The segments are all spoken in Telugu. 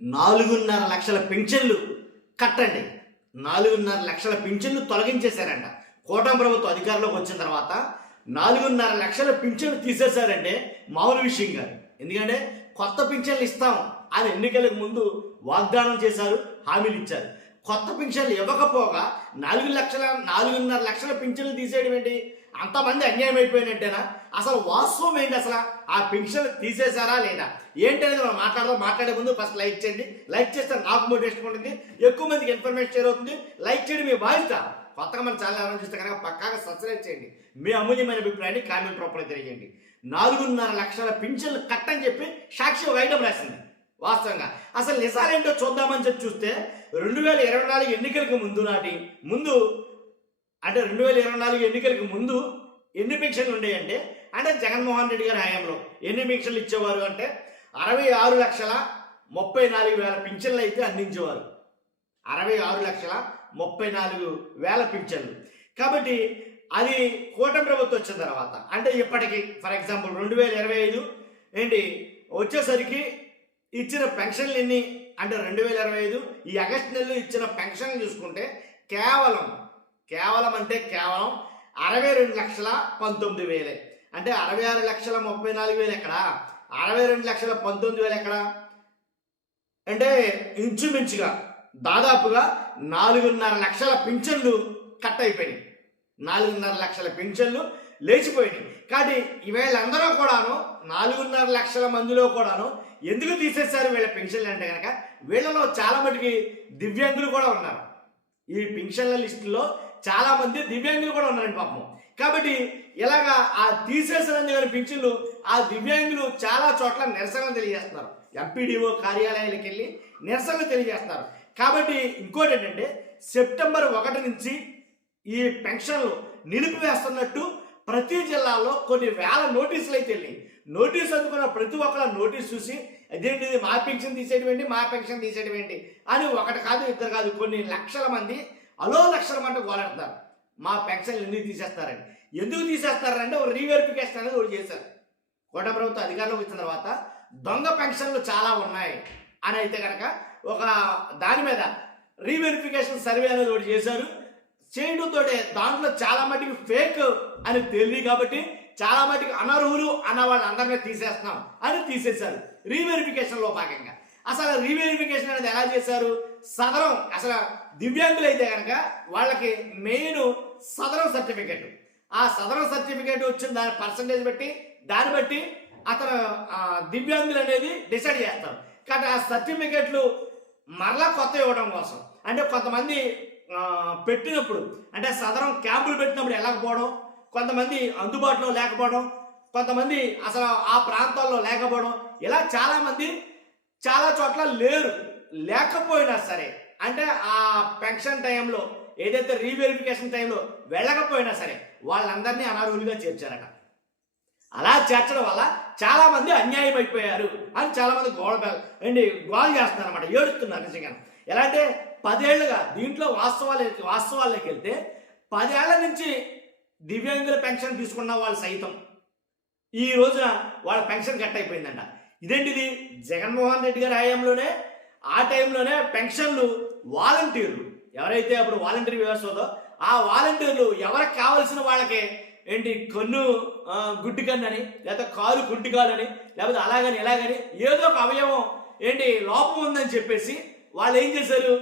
4.5 లక్షల పింఛన్లు కట్టండి. 4.5 లక్షల పింఛన్లు తొలగించేశారంట. కూటమి ప్రభుత్వం అధికారంలోకి వచ్చిన తర్వాత 4.5 లక్షల పింఛన్లు తీసేశారంటే మామూలు విషయం కాదు. ఎందుకంటే కొత్త పింఛన్లు ఇస్తాం అని ఎన్నికలకు ముందు వాగ్దానం చేశారు, హామీలు ఇచ్చారు. కొత్త పింఛన్లు ఇవ్వకపోగా 4.5 లక్షల పింఛన్లు తీసేయడం ఏంటి? అంతమంది అన్యాయం అయిపోయినట్టేనా? అసలు వాస్తవం ఏంటి? అసలు ఆ పింఛన్లు తీసేశారా లేదా ఏంటనేది మనం మాట్లాడే ముందు ఫస్ట్ లైక్ చేయండి. లైక్ చేస్తే నాకు మోటివేషన్ ఉంటుంది, ఎక్కువ మందికి ఇన్ఫర్మేషన్ షేర్ అవుతుంది. లైక్ చేయడం మీ బాధ్యత. కొత్తగా మన ఛానల్ ఎవరైనా చూస్తే కనుక పక్కాగా సబ్స్క్రైబ్ చేయండి. మీ అమూల్యమైన అభిప్రాయాన్ని కామెంట్ రూపంలో తెలియజేయండి. 4.5 లక్షల పింఛన్లు కట్టని చెప్పి సాక్షి ఒక ఐటమ్ రాసింది. వాస్తవంగా అసలు నిజాలేంటో చూద్దామని చెప్పి చూస్తే 2024 ఎన్నికలకు ముందు అంటే 2024 ఎన్నికలకు ముందు ఎన్ని పెన్షన్లు ఉండేయంటే జగన్మోహన్ రెడ్డి గారి హయాంలో ఎన్ని పెన్షన్లు ఇచ్చేవారు అంటే 66,34,000 పింఛన్లు అయితే అందించేవారు. 66,34,000 పింఛన్లు. కాబట్టి అది కూటమి ప్రభుత్వం వచ్చిన తర్వాత అంటే ఇప్పటికి ఫర్ ఎగ్జాంపుల్ 2025 వచ్చేసరికి ఇచ్చిన పెన్షన్లు ఎన్ని అంటే 2025 ఈ ఆగస్టు నెలలో ఇచ్చిన పెన్షన్లు చూసుకుంటే కేవలం 62,19,000 అంటే 66,34,000 ఎక్కడ, 62,19,000 ఎక్కడ అంటే ఇంచుమించుగా దాదాపుగా 4.5 లక్షల పింఛన్లు కట్ అయిపోయినాయి. 4.5 లక్షల పింఛన్లు లేచిపోయినాయి. కాబట్టి వీళ్ళందరూ కూడాను 4.5 లక్షల మందిలో కూడాను ఎందుకు తీసేశారు వీళ్ళ పెన్షన్లు అంటే కనుక వీళ్ళలో చాలా మటుకి దివ్యాంగులు కూడా ఉన్నారు. ఈ పెన్షన్ల లిస్టులో చాలా మంది దివ్యాంగులు కూడా ఉన్నారండి పాపం. కాబట్టి ఇలాగా ఆ తీసేసినందుకు పింఛన్లు ఆ దివ్యాంగులు చాలా చోట్ల నిరసనలు తెలియజేస్తున్నారు. ఎంపీడీఓ కార్యాలయాలకు వెళ్ళి నిరసనలు తెలియజేస్తున్నారు. కాబట్టి ఇంకోటి ఏంటంటే సెప్టెంబర్ 1 నుంచి ఈ పెన్షన్లు నిలిపివేస్తున్నట్టు ప్రతి జిల్లాలో కొన్ని వేల నోటీసులు అయితే వెళ్ళి నోటీసు అందుకున్న ప్రతి ఒక్కరు నోటీస్ చూసి అదేంటిది మా పెన్షన్ తీసేయడం ఏంటి అని ఒకటి కాదు ఇద్దరు కాదు కొన్ని లక్షల మంది లక్షల మంది గోలెడతారు. మా పెన్షన్లు ఎందుకు తీసేస్తారంటే ఒక రీవెరిఫికేషన్ అనేది ఒకటి చేశారు. కూటమి ప్రభుత్వం అధికారంలోకి వచ్చిన తర్వాత దొంగ పెన్షన్లు చాలా ఉన్నాయి అని అయితే కనుక ఒక దాని మీద రీవెరిఫికేషన్ సర్వే అనేది ఒకటి చేశారు. చేయడంతో దాంట్లో చాలా మటుకు ఫేక్ అని తెలియదు కాబట్టి చాలా మటుకు అనర్హులు అన్న వాళ్ళందరినీ తీసేస్తున్నాం అని తీసేశారు రీవెరిఫికేషన్లో భాగంగా. అసలు రీవెరిఫికేషన్ అనేది ఎలా చేశారు? సదరం అసలు దివ్యాంగులు అయితే కనుక వాళ్ళకి మెయిన్ సదరం సర్టిఫికేట్, ఆ సదరం సర్టిఫికేట్ వచ్చిన దాని పర్సంటేజ్ బట్టి దాన్ని బట్టి అతను దివ్యాంగులు అనేది డిసైడ్ చేస్తారు. కాబట్టి ఆ సర్టిఫికేట్లు మరలా కొత్త ఇవ్వడం కోసం అంటే కొంతమంది పెట్టినప్పుడు అంటే సదరం క్యాంపులు పెట్టినప్పుడు వెళ్ళకపోవడం, కొంతమంది అందుబాటులో లేకపోవడం, కొంతమంది అసలు ఆ ప్రాంతాల్లో లేకపోవడం, ఇలా చాలామంది చాలా చోట్ల లేకపోయినా సరే అంటే ఆ పెన్షన్ టైంలో ఏదైతే రీవెరిఫికేషన్ టైంలో వెళ్ళకపోయినా సరే వాళ్ళందరినీ అనర్హులుగా చేర్చారట. అలా చేర్చడం వల్ల చాలా మంది అన్యాయం అయిపోయారు అని చాలా మంది గోల్ చేస్తున్నారు అనమాట, ఏడుస్తున్నారు నిజంగా. ఎలా అంటే 10 ఏళ్లుగా దీంట్లో వాస్తవాల్లోకి వెళ్తే 10 ఏళ్ల నుంచి దివ్యాంగుల పెన్షన్ తీసుకున్న వాళ్ళు సైతం ఈ రోజున వాళ్ళ పెన్షన్ కట్ అయిపోయిందంట. ఇదేంటిది? జగన్మోహన్ రెడ్డి గారి హయాంలోనే ఆ టైంలోనే పెన్షన్లు వాలంటీర్లు ఎవరైతే అప్పుడు వాలంటీర్ వ్యవస్థ ఉందో ఆ వాలంటీర్లు ఎవరికి కావాల్సిన వాళ్ళకే కన్ను గుడ్డి కన్ను అని లేకపోతే కాలు గుడ్డి కాలు అని లేకపోతే అలాగని ఎలాగని ఏదో ఒక అవయవం లోపం ఉందని చెప్పేసి వాళ్ళు ఏం చేశారు?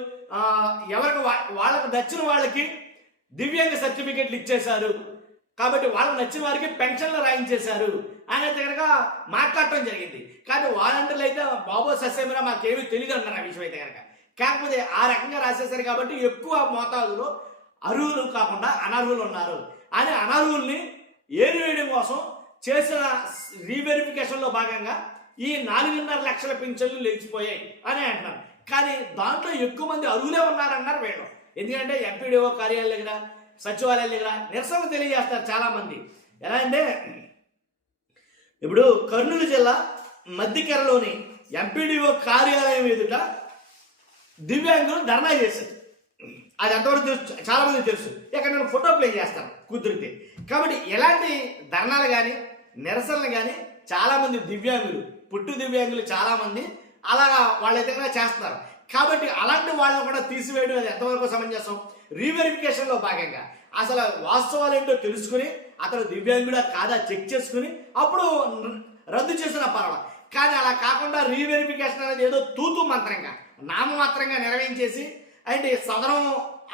వాళ్ళకి నచ్చిన వాళ్ళకి దివ్యాంగ సర్టిఫికెట్లు ఇచ్చేశారు. కాబట్టి వాళ్ళకి నచ్చిన వారికి పెన్షన్లు రాయించేశారు అని అయితే కనుక మాట్లాడటం జరిగింది. కానీ వాలంటీర్లు అయితే బాబో సస్యమిరా మాకేమీ తెలియదు అన్నారు ఆ విషయం అయితే కనుక. కాకపోతే ఆ రకంగా రాసేశారు కాబట్టి ఎక్కువ మోతాదులో అర్హులు కాకుండా అనర్హులు ఉన్నారు అని అనర్హుల్ని ఏరివేయడం కోసం చేసిన రీవెరిఫికేషన్లో భాగంగా ఈ 4.5 లక్షల పింఛన్లు లేచిపోయాయి అని అంటున్నారు. కానీ దాంట్లో ఎక్కువ మంది అర్హులే ఉన్నారన్నారు వీళ్ళు. ఎందుకంటే ఎంపీడీఓ కార్యాలయం దగ్గర సచివాలయాల దగ్గర నిరసన తెలియజేస్తారు చాలా మంది. ఎలా అంటే ఇప్పుడు కర్నూలు జిల్లా మద్దికెరలోని ఎంపీడీఓ కార్యాలయం ఎదుట దివ్యాంగులు ధర్నా చేశారు. అది ఎంతవరకు తెలుసు చాలా మంది తెలుసు. ఇక్కడ నేను ఫోటో ప్లే చేస్తాను కుదిరితే. కాబట్టి ఎలాంటి ధర్నాలు కానీ నిరసనలు కానీ చాలా మంది దివ్యాంగులు పుట్టు దివ్యాంగులు చాలా మంది అలాగా వాళ్ళైతే కనుక చేస్తున్నారు. కాబట్టి అలాంటి వాళ్ళని కూడా తీసివేయడం అది ఎంతవరకు సమంజసం? రీవెరిఫికేషన్లో భాగంగా అసలు వాస్తవాలు ఏంటో తెలుసుకుని అతను దివ్యాంగుడా కాదా చెక్ చేసుకుని అప్పుడు రద్దు చేసిన పర్వాలేదు. కానీ అలా కాకుండా రీవెరిఫికేషన్ అనేది ఏదో తూతూ మంత్రంగా నామమాత్రంగా నిర్వహించేసి అండ్ సదరం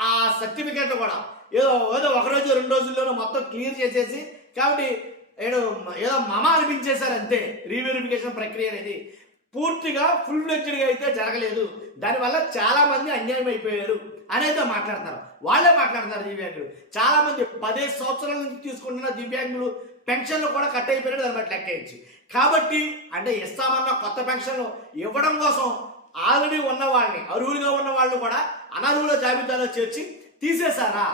ఆ సర్టిఫికేట్ కూడా ఏదో ఏదో ఒక రోజు 2 రోజుల్లోనూ మొత్తం క్లియర్ చేసేసి కాబట్టి ఏదో మమ అనిపించేశారు అంతే. రీవెరిఫికేషన్ ప్రక్రియ అనేది పూర్తిగా ఫుల్ ఫ్లెడ్జ్డ్గా అయితే జరగలేదు. దానివల్ల చాలా మంది అన్యాయం అయిపోయారు అనేది మాట్లాడతారు. వాళ్ళే మాట్లాడతారు దివ్యాంగులు. చాలా మంది 15 సంవత్సరాల నుంచి తీసుకుంటున్న దివ్యాంగులు పెన్షన్లు కూడా కట్ అయిపోయినారు దాన్ని బట్టి లెక్కేయచ్చు. కాబట్టి అంటే ఇస్తామన్న కొత్త పెన్షన్లు ఇవ్వడం కోసం ఆల్రెడీ ఉన్న వాళ్ళని అర్హులుగా ఉన్న వాళ్ళు కూడా అనర్హుల జాబితాలో చేర్చి తీసేశారా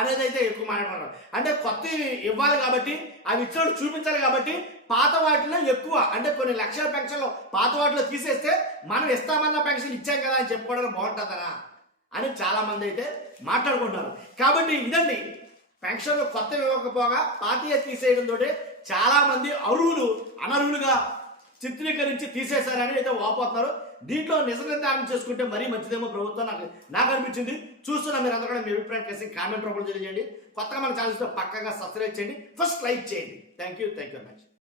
అనేది అయితే ఎక్కువ మాట్లాడుతున్నారు. అంటే కొత్త ఇవ్వాలి కాబట్టి అవి ఇచ్చినట్టు చూపించాలి కాబట్టి పాత వాటిలో ఎక్కువ అంటే కొన్ని లక్షల పెన్షన్లు పాత వాటిలో తీసేస్తే మనం ఇస్తామన్న పెన్షన్ ఇచ్చాం కదా అని చెప్పుకోవడం బాగుంటుందనా అని చాలా మంది అయితే మాట్లాడుకుంటున్నారు. కాబట్టి ఇదండి పెన్షన్లు కొత్త ఇవ్వకపోగా పాతీయ తీసేయడంతో చాలా మంది అర్హులు అనర్హులుగా చిత్రీకరించి తీసేశారని అయితే వాపోతున్నారు. దీంట్లో నిజ నిర్ధారణ చేసుకుంటే మరీ మంచిదేమో ప్రభుత్వం నాకు అనిపించింది. చూస్తున్నా మీరు అందరూ కూడా మీ అభిప్రాయం చేసి కామెంట్ రూపంలో తెలియజేయండి. కొత్తగా మన ఛానల్స్లో పక్కగా సబ్స్క్రైబ్ చేయండి, ఫస్ట్ లైక్ చేయండి. Thank you very much.